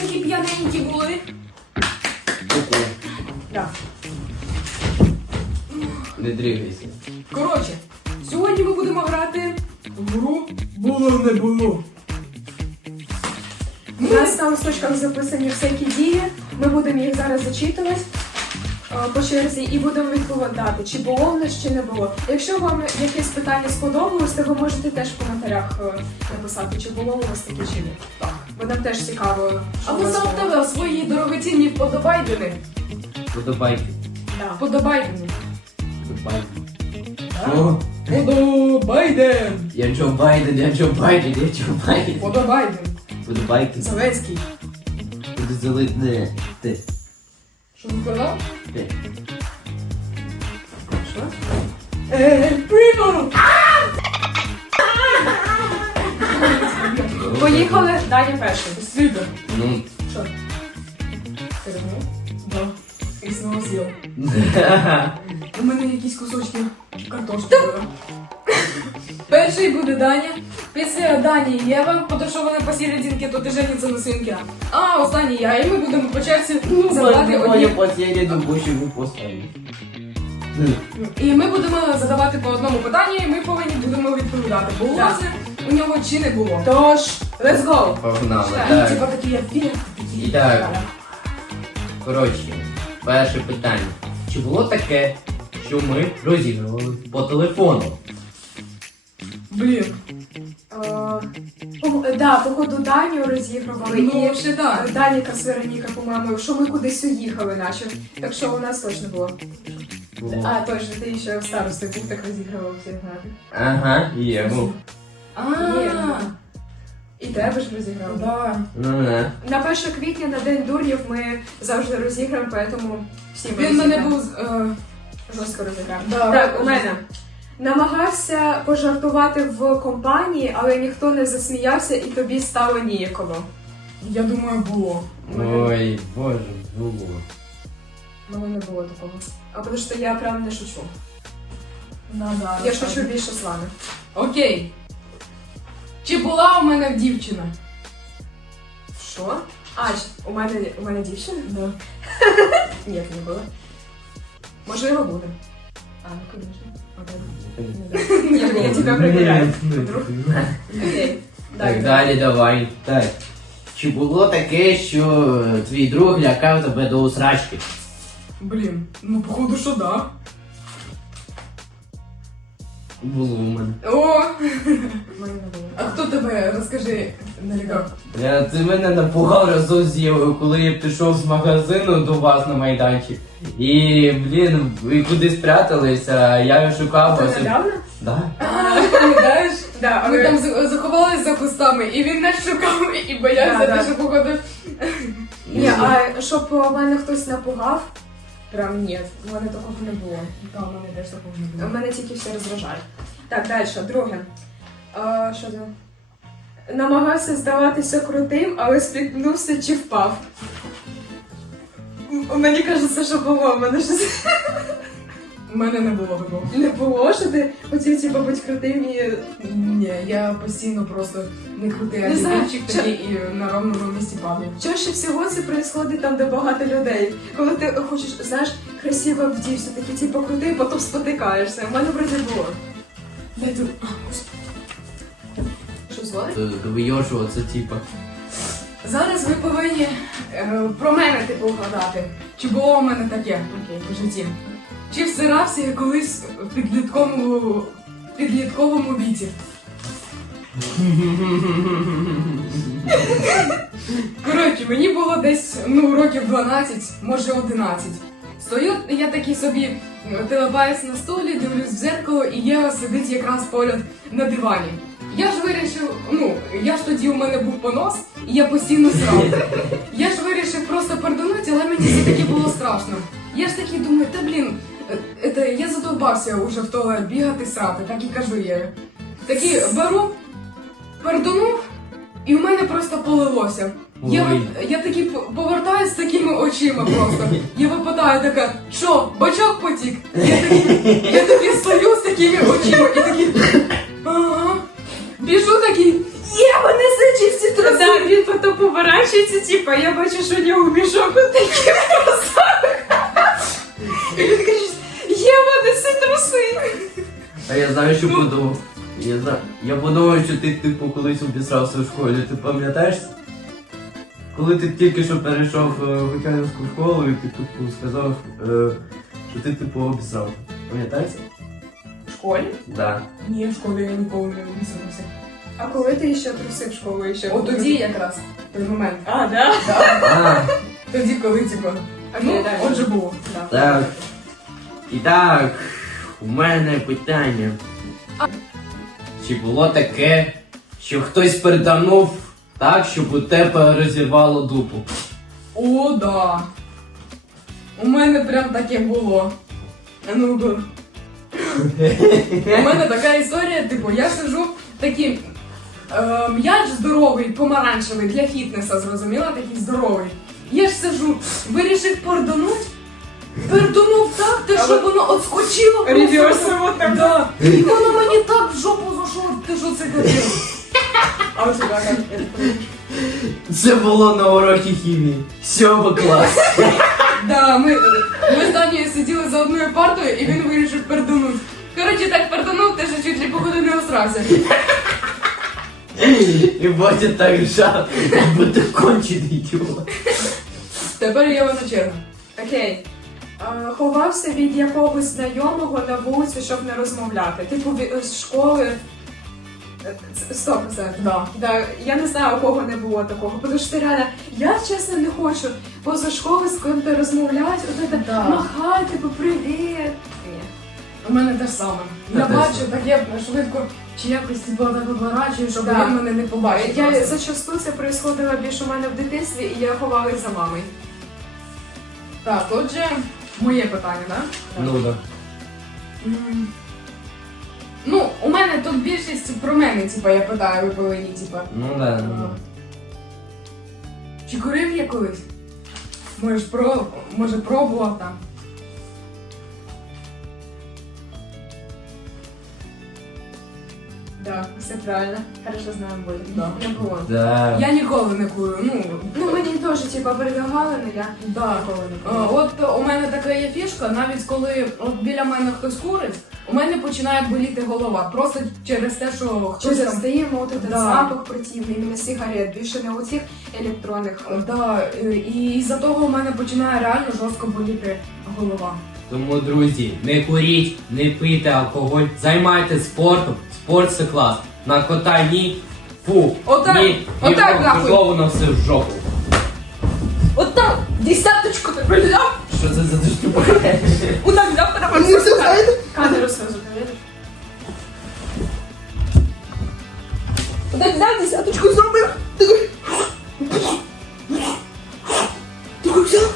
такі п'яненькі були. Да. Не дрігайся. Коротше, сьогодні ми будемо грати в гру було не було. У нас там з записані всякі дії. Ми будемо їх зараз зачитувати по черзі і будемо відповідати, чи було в нас, чи не було. Якщо вам якесь питання сподобалось, то ви можете теж в коментарях е, написати, чи було у вас таке, чи ні. Так. Бо нам теж цікаво. що А у вас було. свої дорогоцінні вподобайдени. Подобайки. Да. Вподобайдени. Подобайки. Що? Подобайден. Я Джо Байден, я Джо Байден, я Джо Байден. Подобайден. Подобайки. Зеленський. Буду залити. Не. Ти. Що ти сказав? Ти. Що? Ель Примо! Поїхали далі перший. Супер. Ну. Що? Ти розумів? Да. І знову з'їв. У мене якісь кусочки картошки були. Перший буде Даня. Після Дані Єва, тому що вони посерединки, то ти жениться на свинки. А останній я, і ми будемо по черзі задавати одні. последній думку, що ви поставили. І ми будемо задавати по одному питанню, і ми повинні будемо відповідати. Було Так. це у нього чи не було. Тож, Let's go! Погнали. Так, Так. типа такі я такі. І так. Коротше, перше питання. Чи було таке, що ми розігрували по телефону? Блін. е, по- да, походу Даню розігрували. Ну, і взагалі так. Е, Даніка з Вероніка, по-моєму, що ми кудись уїхали, наче. Так що у нас точно було. Було. А, точно, ти ще в старості був так розігрував всі грати. Ага, є. Ну, А, І тебе ж розіграв. да. ну не. На 1 квітня на День дурнів ми завжди розіграємо, тому всі ми Він мене розіграємо. був. е, жорстко розіграємо. Да, Так, у мене. Намагався пожартувати в компанії, але ніхто не засміявся і тобі стало ніяково. Я думаю, було. Ой, боже, було. У мене не було такого. А тому що я прям не шучу. Да, да, Я шучу більше з вами. Окей. Чи була у мене дівчина? Що? А, у мене у мене дівчина? Да. Ні, не було. Можливо, буде. А, ну, звісно. Я, я тебе перевіряю. Вдруг? Окей. Так, далі давай. Так. Чи було таке, що твій друг лякав тебе до усрачки? Блін, ну походу, що да. Було у мене. О! А хто тебе розкажи налякав? Я, ти мене напугав разом з Євою, коли я пішов з магазину до вас на майданчик. І, блін, ви куди спряталися, я шукав Це вас. недавно? Да? Пам'ятаєш? Да, Ми там за- заховались за кустами, і він нас шукав і боявся, Да, да. те, що походу. Ні, а щоб мене хтось напугав, прям ні, у мене такого не було. Та, у мене теж такого не було. У мене тільки все розражає. Так, далі, друге. А, що це? Намагався здаватися крутим, але спіткнувся чи впав. М- Мені кажеться, що було. У мене щось У мене не було такого. не було, що ти хотів типу, бути крутим і. Ні, я постійно просто не крутий знаю, антибіотик що- тоді і на ровному місці падаю. Чаще всього це відбувається там, де багато людей. Коли ти хочеш, знаєш, красиво вдівся, такий типу крутий, потім спотикаєшся. У мене вроді було. Дай тут. Що звали? Вийошував це типа. Зараз ви повинні е, про мене типу вгадати. Чи було у мене таке в житті? Чи всирався я колись в підлітковому, в підлітковому віці? Коротше, мені було десь ну, років 12, може 11. Стою я такий собі е, телебаюсь на столі, дивлюсь в зеркало, і Єва сидить якраз поряд на дивані. Я ж вирішив, ну, я ж тоді у мене був понос, і я постійно срав. Я ж вирішив просто пердонути, але мені все таки було страшно. Я ж такий думаю, та блін, е, це, я задовбався вже в туалет бігати, срати, так і кажу Єві. Такий беру, пердонув, і в мене просто полилося. Я, Ой. я такий п- повертаюсь з такими очима просто. Я випадаю така, що, бачок потік? Я такий, я такий стою з такими очима і такий. Ага. Біжу такий, Є, вони зачисті труси! Так, він потім поворачується, типа, я бачу, що у нього мішок отакий в трусах. І він каже, вони! А я знаю, що подумав. Я знаю. Я подумав, що ти типу колись обісрався в школі. Ти пам'ятаєш? Коли ти тільки що перейшов е, в Лук'янівську школу і ти типу сказав, е, що ти типу обісрався. Пам'ятаєш? В школі? Да. Ні, в школі я ніколи не обісрався. А коли ти ще труси в школу ще? От тоді якраз, той момент. А, да? А, Тоді, коли, типу, ну, отже було. Да. так. І так, у мене питання. Чи було таке, що хтось переданув так, щоб у тебе розірвало дупу? О, да. У мене прям таке було. А Ну, да. У мене така історія, типу, я сижу такий е, м'яч здоровий, помаранчевий для фітнеса, зрозуміла, такий здоровий. Я ж сижу, вирішив пердонуть. Пердонув так, те, що воно отскочило. просто. Реверсово так. Да. І воно мені так в жопу зашло, ти що це капець. А у тебе як? Це було на уроці хімії. Сьомий клас. Да, ми, ми з Данією сиділи за одною партою і він вирішив пердонути. Коротше, так пердонув, те, що чуть ли походу не осрався. І Бодя так жав, як будто кончений ідіот. Тепер є ваша черга. Окей. Е, Ховався від якогось знайомого на вулиці, щоб не розмовляти. Типу з школи. Е, Стоп, це. Да. Да, я не знаю, у кого не було такого. Тому що реально, я чесно не хочу поза школи з ким-то розмовляти, от це Да. махати, типу, привіт. Ні. У мене те ж саме. Я бачу саме. таке швидко, чи якось типу так виворачую, щоб Да. він мене не побачив. Я просто. зачасту це происходило більше у мене в дитинстві, і я ховалась за мамою. Так, отже, моє питання, так? Ну да. М. Ну, у мене тут більшість про мене, типа, я питаю, ви повинні, типа. Ну да, ну да. Чи курив я колись? Може, про... Може пробував там. Да, все правильно. Хорошо знаємо болі. Да. Не було. Да. Я ніколи не курю. Ну, Ну мені теж типа предлагали, але я да. ніколи не Е, було. От у мене така є фішка, навіть коли от біля мене хтось курить, у мене починає боліти голова. Просто через те, що хтось Через там. стоїмо от этот Да. запах противний, іменно сигарет, більше не у цих електронних. Да, е, і із-за того у мене починає реально жорстко боліти голова. Тому, друзі, не куріть, не пийте алкоголь, займайтесь спортом. Спорт це клас. На кота ні. Фу. Отак, ні. отак, Ні, нахуй. воно все в жопу. От так, десяточку ти взяв, Що це за душнюка? отак взяв, перевернув. Камеру сразу провериш. Отак взяв, десяточку зробив. Такий взяв.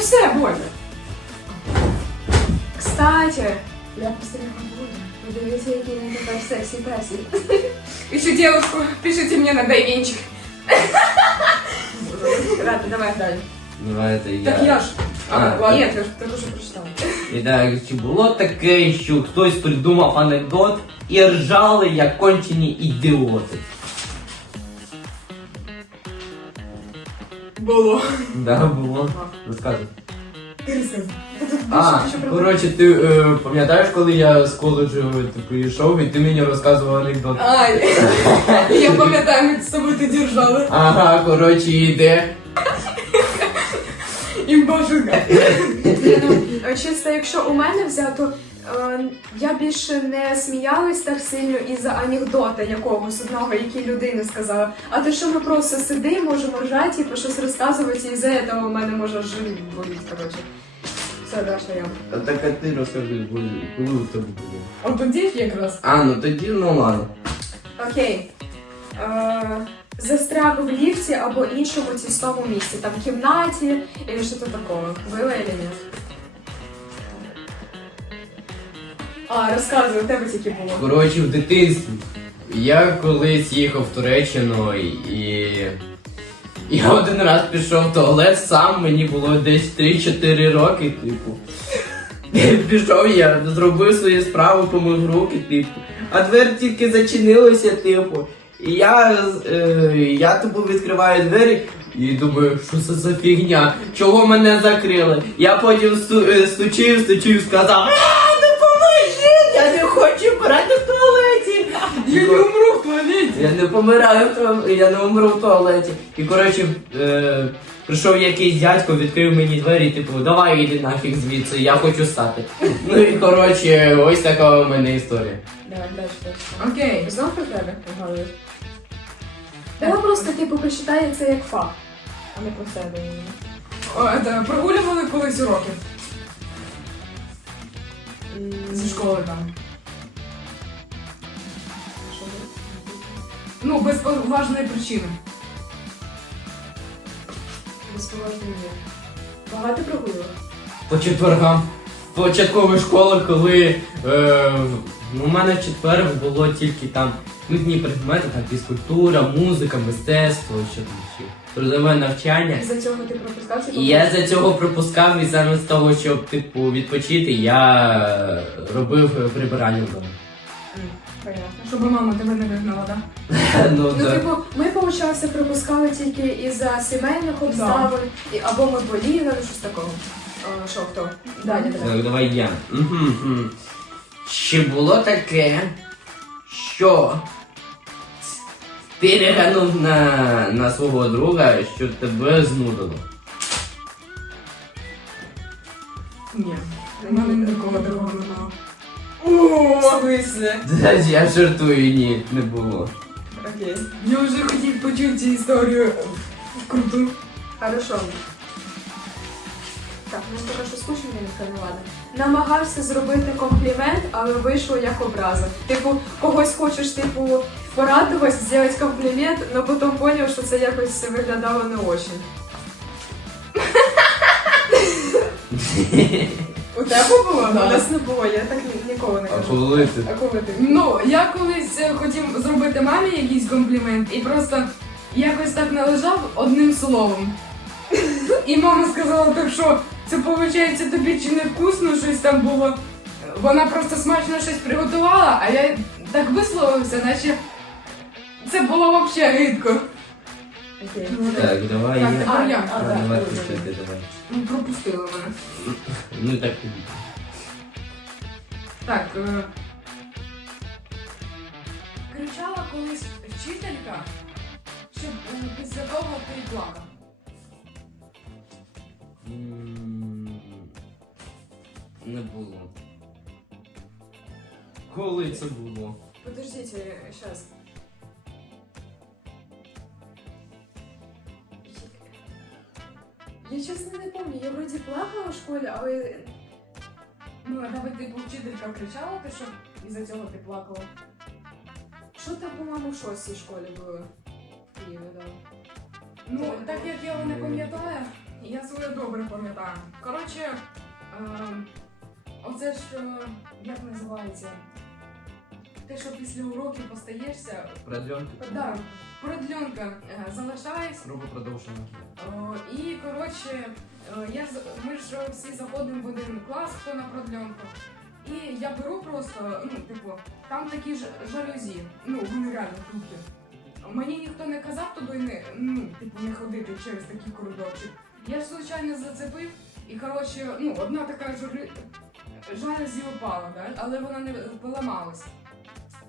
все, больно. Кстати, я пострігла буду. Подивіться, який він тепер сексі песі. Ищу девушку, пишите мне на дайвенчик. Рада, давай далі. Давайте я. Так я ж. А, А, ладно. Ні, ти ж ти вже прочитала. І так, чи було таке, що хтось придумав анекдот і ржали як кончені ідіоти? Було. Да, було. Розказуй. Ти розказуй. А, коротше, ти е, пам'ятаєш, коли я з коледжу типу, йшов, і ти мені розказував анекдот? Ай, я пам'ятаю, ми з собою тоді ржали. Ага, коротше, іде. Імбашука. Ну, Чисто, якщо у мене взяти, то е, я більше не сміялась так сильно із-за анекдота якогось одного, який людина сказала. А те, що ми просто сидимо, можемо ржати, типу, щось розказувати, і за цього у мене може живіт боліть, коротше. Все, Даша, я. А так а ти розкажи, коли у тебе було? От тоді якраз. А, ну тоді ну ладно. Окей. Е, застряг в ліфті або іншому тісному місці, там в кімнаті, або щось такого. Було чи ні? А, розказуй, у тебе тільки було. Коротше, в дитинстві. Я колись їхав в Туреччину і. Я один раз пішов в туалет сам, мені було десь 3-4 роки, типу. Пішов я, зробив свою справу, помив руки, типу. А двері тільки зачинилися, типу. І я, е, я типу відкриваю двері і думаю, що це за фігня? Чого мене закрили? Я потім е, стучив, стучив, сказав, туалеті. Я не помираю, в туалеті, я не умру в туалеті. І коротше, е, прийшов якийсь дядько, відкрив мені двері, типу, давай іди нафіг звідси, я хочу стати. Ну і коротше, ось така у мене історія. Давай, далі, далі. Окей. Знов про тебе згадуєш? Давай просто типу прочитай це як факт, а не про себе. О, это, прогулювали колись уроки зі школи там. Ну, без поважної причини. Безповоротно ні. Багато прогулок? По четвергам. Початкової школи, коли е, у мене в четвер було тільки там нудні предмети, там фізкультура, музика, мистецтво, що там ще. Трудове навчання. І за цього ти пропускав це? І я за цього пропускав і замість того, щоб типу відпочити, я робив е, прибирання вдома. Понятно. Щоб мама тебе не вигнала, так? Ну, Ну, да. типу, ми, виходить, пропускали тільки із-за сімейних обставин, і, або ми боліли, ну щось такого. А, що, хто? Далі, давай. Так, давай я. Мгм, мгм. Чи було таке, що ти реганув на, на свого друга, що тебе знудило? Ні. У мене ніколи такого немає. В смислі? Я жартую, ні, не було. Окей. Я вже хотів почути цю історію круту. Хорошо. Так, ну поки що скучно, я не ладно. Намагався зробити комплімент, але вийшло як образа. Типу, когось хочеш, типу, порадувати, зробити комплімент, але потім зрозумів, що це якось виглядало не очень. У тебе було? У нас не було, я так ні- ніколи не А кажу. коли ти? А коли ти? Ну, я колись е, хотів зробити мамі якийсь комплімент і просто якось так належав одним словом. І мама сказала, так що це виходить тобі чи не вкусно щось там було. Вона просто смачно щось приготувала, а я так висловився, наче це було взагалі гидко. Окей. Так, давай Так, я. я. А, А, так, давай ти, ти, давай. Ну, пропустила мене. Ну так. Так. Е... Кричала колись вчителька, щоб е, після того ти плакав. м, Не було. Коли це було? Подождите, сейчас. Я чесно не помню, я вроді плакала в школі, але Ну, а тебе типу вчителька кричала, ти що із-за цього ти плакала? що там, по-моєму, в шостій школі було в Києві, да. Ну, так як я його не пам'ятаю, я своє добре пам'ятаю. Коротше, ем, оце ж е, як називається? Те, що після уроків постаєшся, Продльонки. да, продльонка е, залишаєш. Руку продовжено. І коротше, е, я ми ж всі заходимо в один клас, хто на продльонку. І я беру просто, ну, типу, там такі ж жалюзі, ну, вони реально круті. Мені ніхто не казав туди не, ну, типу, не ходити через такий коридорчик. Я ж звичайно зацепив, і коротше, ну, одна така жалю... жалюзі упала, да? але вона не поламалась.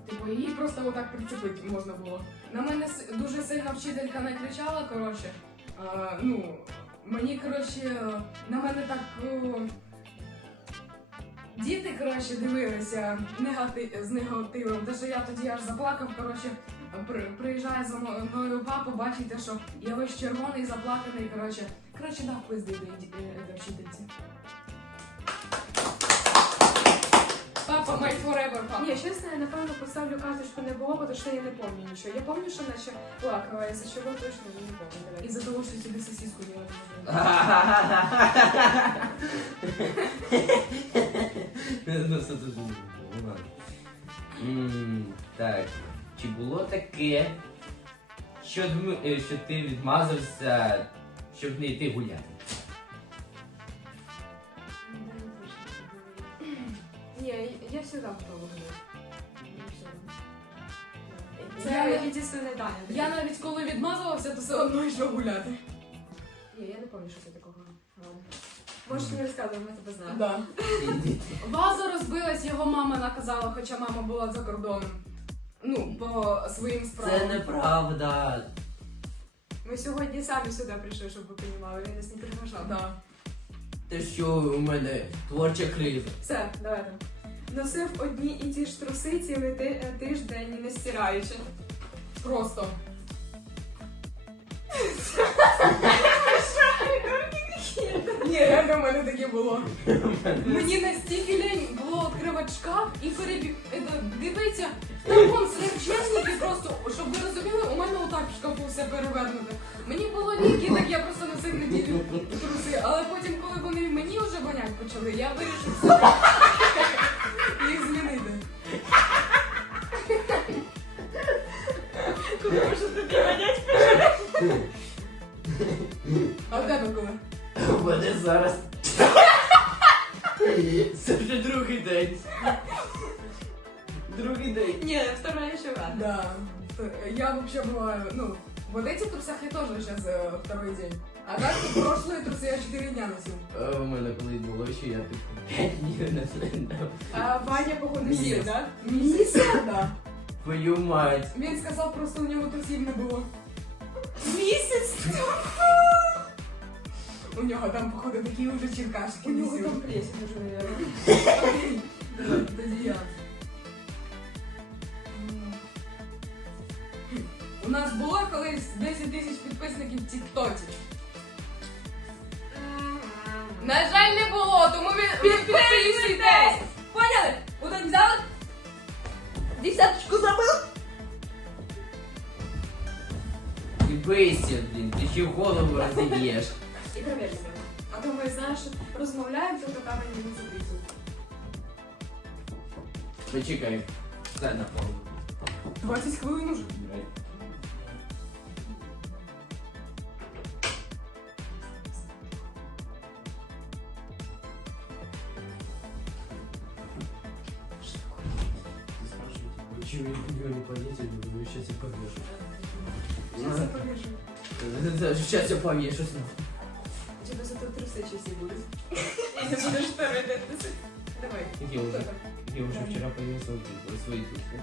Типу, її просто отак прицепити можна було. На мене дуже сильно вчителька накричала, коротше. Ну, мені, коротше, на мене так. Діти, коротше, дивилися негатив, з негативом. Те, що я тоді аж заплакав, коротше, при... приїжджає за мною папа, бачите, що я весь червоний, заплаканий, коротше. Коротше, дав пизди до, Папа, my forever, папа. Ні, чесно, я напевно поставлю карточку не було, тому що я не пам'ятаю нічого. Я пам'ятаю, що наче плакала, і за чого точно не пам'ятаю. Із-за того, що тобі сосиску делать не Ну, це дуже було. Так, чи було таке, е, що ти відмазався, щоб не йти гуляти? Готова була. Ну, все. Я- Це єдине Таня. Я навіть коли відмазувався, то все одно йшов гуляти. Ні, я не пам'ятаю, що це такого. Ладно. Можеш не розказувати, ми тебе знаємо. Да. Ваза розбилась, його мама наказала, хоча мама була за кордоном. Ну, по своїм справам. Це неправда. Ми сьогодні самі сюди прийшли, щоб ви розуміли, він нас не приглашав. Да. Те, що у мене творча криза. Все, давайте. Носив одні і ті ж труси цілий е, тиждень, не стираючи. Просто. Ні, реально в мене таке було. Мені настільки лень було відкривати і перебіг. Дивіться, там вон сверчезники просто, щоб ви розуміли, у мене отак в шкафу все перевернуте. Мені було ліньки, так я просто носив неділю труси. Але потім, коли вони мені вже вонять почали, я вирішив їх змінити. Тому що тобі манять А в тебе коли? У мене зараз. Це вже другий день. Другий день. Ні, вторая ще рада. Да. Я вообще бываю, ну, вот эти трусах я тоже сейчас э, второй день. А так прошлые трусы я 4 дня носил. А У мене колись було ще я типу 5 днів не. А Ваня, походу, сів, да? Місяць? Да. Твою мать. Він сказав, просто у нього трусів не було. Місяць? У нього там, походу, такі вже черкашки. У нього там плесень уже, наверное. Тоді я. У нас було колись 10 тисяч підписників в Тіктоці. На жаль, не було, тому ви ви підписуйтесь! Поняли? Удань взяли? Десяточку забыл? І бийся, блін, ти ще голову розіб'єш. І проверь себе. А то ми, знаєш, розмовляємо, то камені не записують. Почекай. Все на повну. 20 хвилин уже. Сейчас я повешу. Тебе зато труси чисті будуть. І не будеш передатися. Давай. Я Хто уже, там? я уже вчера повесил типа, свои туфли.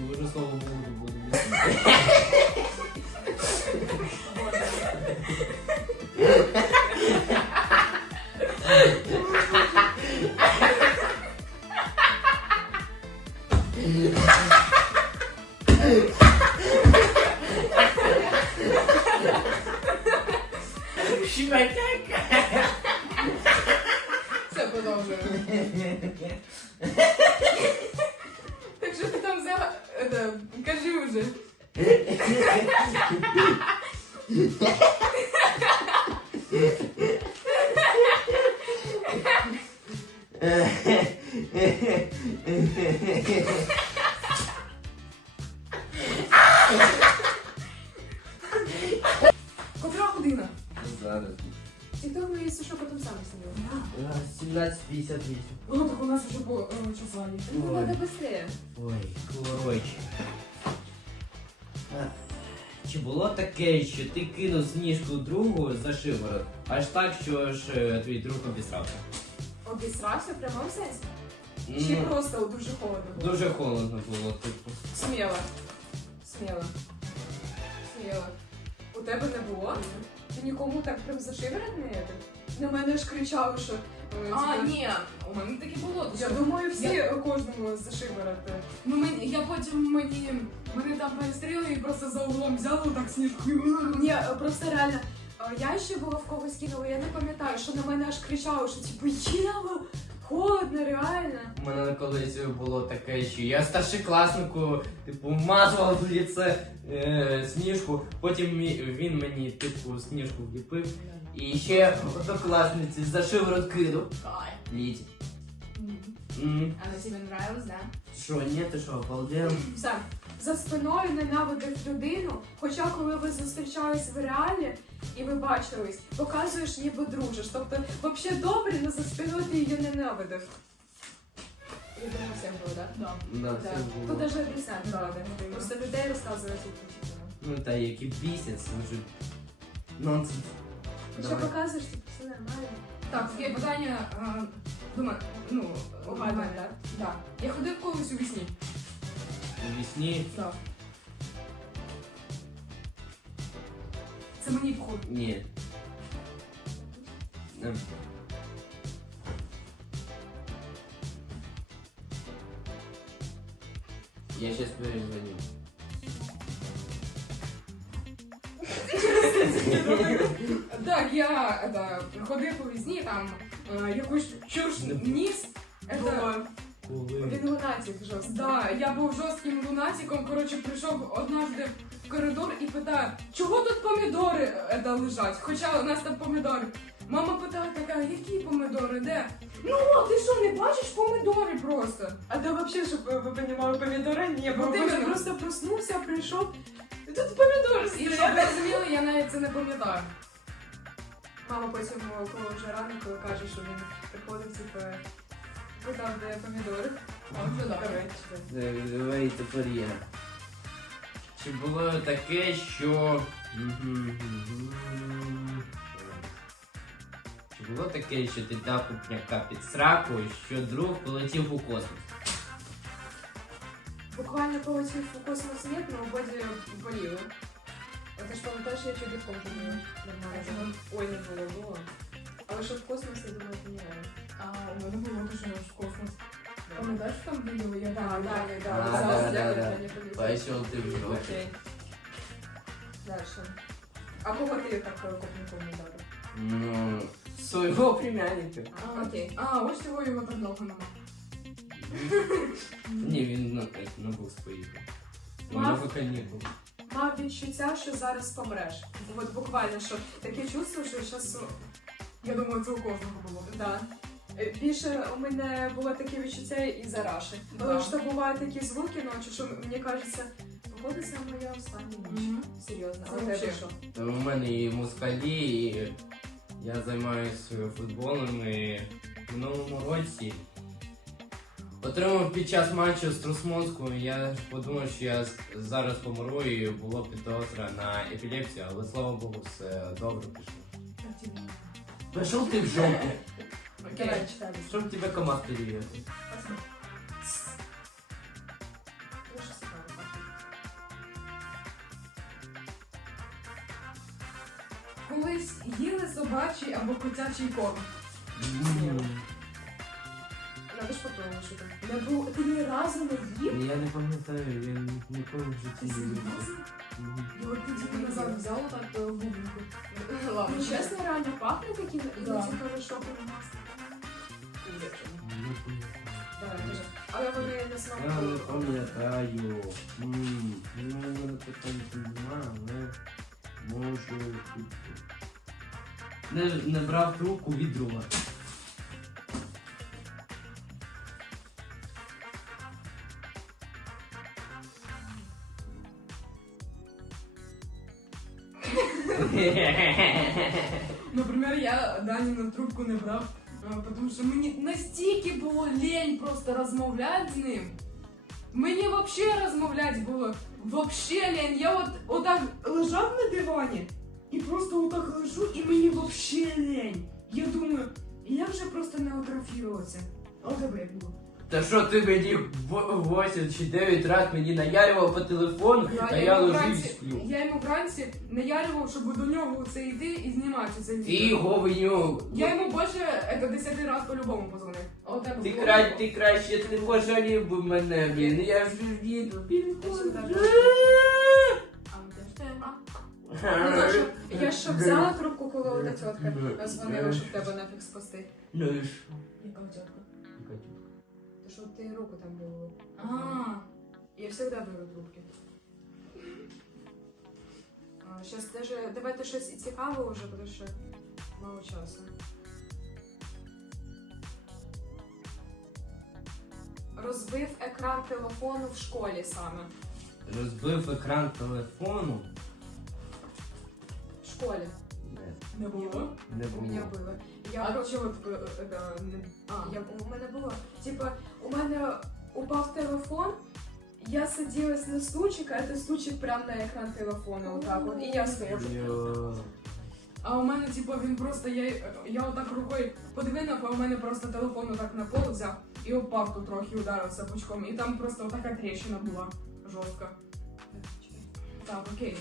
Ну уже, слава богу, не буду без Все, саме 17.58. Ну так у нас вже по е, часані. Ну, Ой. треба швидше. Ой, коротше. Чи було таке, що ти кинув сніжку другу за шиворот, аж так, що ж е, твій друг обісрався? Обісрався в прямому сенсі? Ну, Чи просто дуже холодно було? Дуже холодно було, типу. Сміло. Сміло. Сміло. У тебе не було? Ти нікому так прям за шиворот не їде? На мене ж кричали, що... е, А, типу, ні, у мене таке було. Я думаю, всі кожному за шиворот. е. Ну, мені, я потім мені, мене там перестріли і просто за углом взяли так сніжкою. Ні, е, просто реально. е, Я ще була в когось кинула, я не пам'ятаю, що на мене аж кричали, що типу Єва, холодно, реально. У мене колись було таке, що я старшокласнику, типу, мазував в ліце е, сніжку, потім мі- він мені, типу, сніжку вліпив. І ще однокласниці за шиворот кинув. Літь. М, Она тебе нравилась, да? Що, ні, ти що, обалдел? Все За спиною ненавидив людину, хоча коли ви зустрічались в реалі і ви бачились, показуєш ніби дружиш. Тобто, взагалі добре, але за спиною ти її ненавидив. Я думаю, всем было, да? Да. Да, Да. це Тут було. даже объяснять не Да, надо. да. Просто людей рассказывать учителя. Ну та які бісять, це вже нонсенс. Ты что Давай. показываешь, что все нормально? Так, є питання а, до мене. Ну, У у мене, мене. так? Да. Я ходив колись у вісні. У вісні Так. Це мені вход. ні. Ем. Я сейчас перезвоню. Так, я это, ходив у вісні, там е, якусь чуш ніс. Это, Коли? Він лунатик жорсткий. да, я був жорстким лунатиком, коротше, прийшов однажды в коридор і питаю, чого тут помідори е, это, лежать? Хоча у нас там помідори. Мама питає така, які помідори, де? Ну, ти що, не бачиш помідори просто? А то вообще, чтобы вы понимали, помидора не было. Вот Просто именно. просто проснулся, пришел, и тут помидоры І щоб стоят. ви розуміли, я навіть це не пам'ятаю. Мама потім, коли вже ранку, каже, що він приходив, типу, питав, де помідори. А, вже добре. Давай. Е, Давай тепер я. Чи було таке, що. Чи було таке, що ти дав купняка під сраку, що друг полетів у космос? Буквально полетів у космос нет, но в боді боліло. Ти ж пам'ятаєш, я комнату була. Нормально. Ой, не було, було. Але щоб в космос, я думаю, це не реально. А у мене було дуже в космос. Пам'ятаєш, там відео я Да, там да, А, да. да, да, да. Окей. Дальше. А кого ти так е, копником не дали? Ну, свого племянника. А, окей. А, ось цього його так довго нема. Ні, він на, на бус поїхав. Мав? Много канікул. Мав відчуття, що зараз помреш. От буквально, що таке чувство, що зараз Я думаю, це у кожного було. Да. Е, Більше у мене було таке відчуття і за Раші. Да. Тому що бувають такі звуки ночі, що мені кажеться, походу це моя остання ніч. Мгм. Серйозно. Це А у тебе вообще. що? У мене і москалі, і я займаюся футболом і в минулому році. Отримав під час матчу з Трусмонською, я подумав, що я з- зараз помру і було підозра на епілепсію, але слава Богу, все добре пішло. Пішов ти в жопу. Окей. Тебе КамАЗ перевірити. Колись їли собачий або котячий корм. Надо що там. Не було. Ти ні разу не їв? Я не пам'ятаю, я ніколи в житті не їв. Я от тільки назад взяла так е, в бубенку. Ладно, Ну, чесно, реально пахне таким, і Да. потім хорошо масло. Не пам'ятаю. Але вони не Я не пам'ятаю. Ну, мене питань немає, але можу. Не, не брав трубку від друга. Я Даніну трубку не брав, тому що мені настільки було лень просто розмовляти з ним. Мені взагалі розмовляти було взагалі лень. Я от отак лежав на дивані і просто отак лежу, і мені взагалі лень. Я думаю, я вже просто не атрофірувався. А добре було? Та що ти мені 8 чи 9 разів мені наярював по телефону, а я лежу сплю. я йому вранці наярював, щоб до нього це йти і знімати це Ти відео. говнюк. Я йому більше це 10 разів по-любому позвонив. А у тебе Ти, було? кра... ти краще ти пожалів би мене, блін. Я ж віду. Я ну. Ну, ж взяла трубку, коли ота тітка дзвонила, щоб тебе нафіг спасти. Ну і що? Яка тітка? Яка тітка? То що ти руку там було. А, Я завжди беру трубки. А, Щас даже, давайте щось цікаве вже, тому що мало часу. Розбив екран телефону в школі саме. Розбив екран телефону. В школі. Не, не було. не У мене було. було. Я А коротше, чого таке, е, не... А, я, у мене було. Типа, у мене упав телефон, я садилась на стульчик, а этот стульчик прямо на екран телефона, отак от, і я стояла. Йо. А у мене, типу, він просто, я, я отак рукою подвинув, а у мене просто телефон отак на пол взяв і упав тут трохи, ударився пучком. І там просто отака тріщина була жорстка. Так, окей.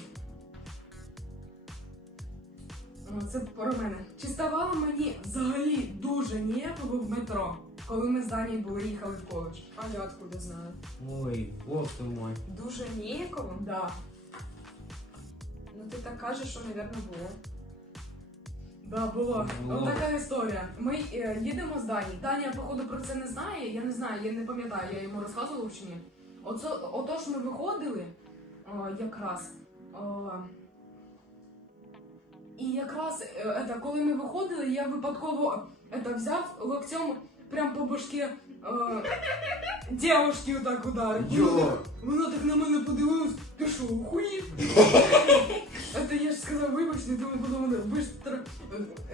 Це про мене. Чи ставало мені взагалі дуже ніяково в метро, коли ми з Данією були їхали в коледж? А я откуда знаю? Ой, бог ти мой. Дуже ніяково? Да. Ну ти так кажеш, що, мабуть, було. Да, було. Було. От така історія. Ми е, їдемо з Дані. Даня, походу, про це не знає. Я не знаю, я не пам'ятаю, я йому розказувала чи ні. Оце, отож ми виходили о, якраз. О, і якраз е, ета, коли ми виходили, я випадково ета, взяв локтем прям по башки е, дівчинки отак ударив. Вона так- Йо. Вона так на мене подивилась, ти що, охуїв? Это я ж сказав, вибачте, думаю, потім быстро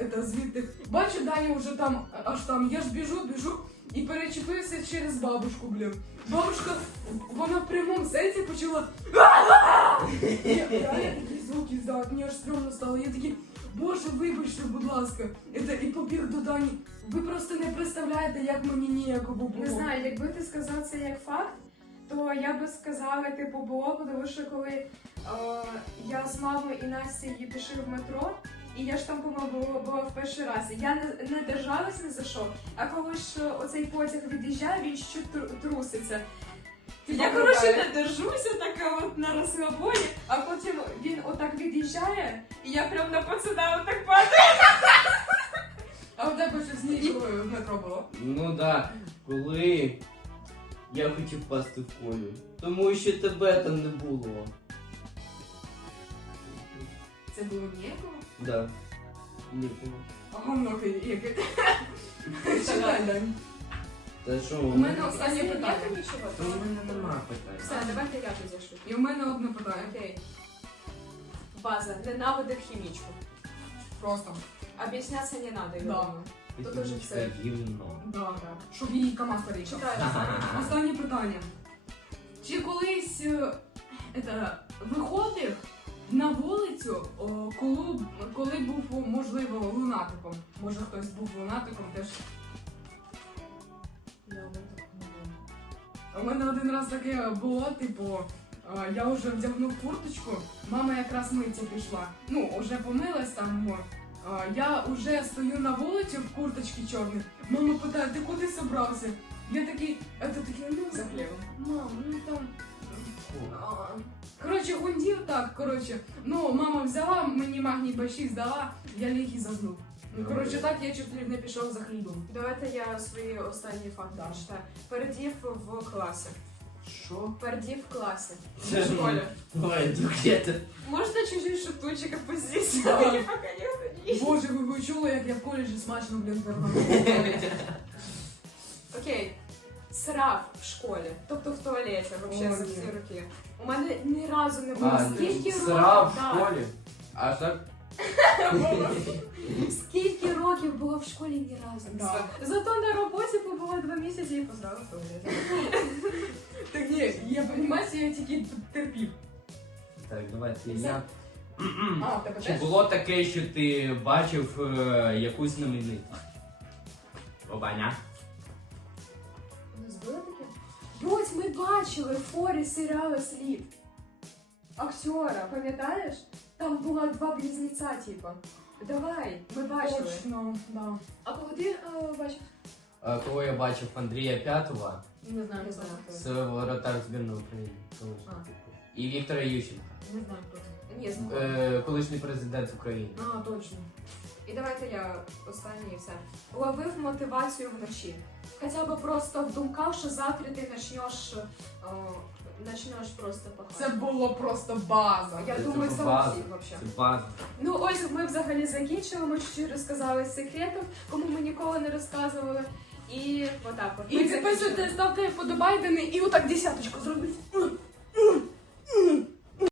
это, звідти. Бачу, Даня вже там, аж там, я ж біжу, біжу і перечепився через бабушку, блін. Бабушка, вона в прямому сенсі почала. Я, я, я такі звуки здав, мені аж стрьомно стало. Я такий, боже, вибачте, будь ласка. Это, і побіг до Дані. Ви просто не представляєте, як мені ніяково було. Не знаю, якби ти сказав це як факт, то я би сказала, типу, було, тому що коли е, я з мамою і Настю її пішли в метро, і я ж там, була, була в перший раз. Я не, не держалась ні за що, а коли ж оцей потяг від'їжджає, він ще труситься. Я, коротше, не держуся така от на розслабоні, а потім він отак від'їжджає, і я прям на пацана отак падаю. А у тебе щось ніяково в метро було? Ну да, коли я хотів пасти в колю. Тому що тебе там не було. Це було ніяково? Да. Нікого. А гамно яке. Читай, Дань. Та що? У мене останнє питання. Та у мене нема питань. Все, давайте я тоді. І в мене одне питання. Окей. База. Ненавидив хімічку. Просто. Об'яснятися не треба, я Да. думаю. Тут уже все. Гівно. Да, да. Щоб її КамАЗ переїхав. Читай. Останнє питання. Чи колись е, это, виходив на вулицю, о, коли, коли був, можливо, лунатиком? Може хтось був лунатиком теж. У мене один раз таке було, типу, я вже вдягнув курточку, мама якраз митися пішла. Ну, вже помилась там. Я вже стою на вулиці в курточці чорній. Мама питає, ти куди собрався? Я такий, это такий, ну, За хлібом. Мам, ну там. а, Коротше, гундів так, коротше. Ну, мама взяла, мені магній баші здала, я ліг і заснув. Ну, коротше, так я чуть не пішов за хлібом. Давайте я свої останні факти Да. Передів в класі. Що? Передів. Це В школі. Ой, духета. Можна чужі шуточки позиції? Да. Я поки не ходіть. Боже, ви чули, як я в коледжі смачно, блін, пирогом. Окей. Срав в школі, тобто в туалеті, вообще за ні. всі роки. У мене ні разу не було. А, Скільки срав в Да. школі? А так? Скільки років було в школі ні разу не Да. Зато на роботі побула два місяці і посрала в. Так ні, я розумію, я тільки терпів. Так, давайте я. А, в тебе Чи теж? було таке, що ти бачив е, якусь знаменитість? Обаня. У нас було таке? Ось ми бачили в форі серіалу Слід. Актера, пам'ятаєш? Там було два близнеця, типу. Давай, ми бачили. Точно, да. А кого ти е, бачив? А, Кого я бачив Андрія П'ятого, Не знаю, Не знаю. це воротар збірної України. колишній. А. І Віктора Ющенка, Не знаю, хто це. Ні, знаю. е, колишній президент України. А, точно. І давайте я останнє і все. Ловив мотивацію вночі. Хоча б просто в думках, що завтра ти почнеш, о, почнеш просто пахати. Це було просто база. Я Це думаю, типу це база. взагалі. вообще. Це база. Ну ось ми взагалі закінчили. Ми чуть-чуть розказали з секретів, кому ми ніколи не розказували. І отак от. І Ми підписуйте, ставте вподобайдени і отак десяточку зробіть.